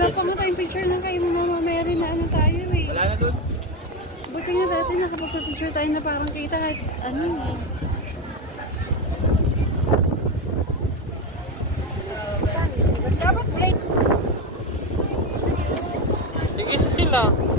Wala pa nga tayong picture ng kay Mama Mary na ano tayo eh. Wala na doon. Buti nga dati nakapag-picture tayo na parang kita kahit ano eh. Dapat break. Sige sila.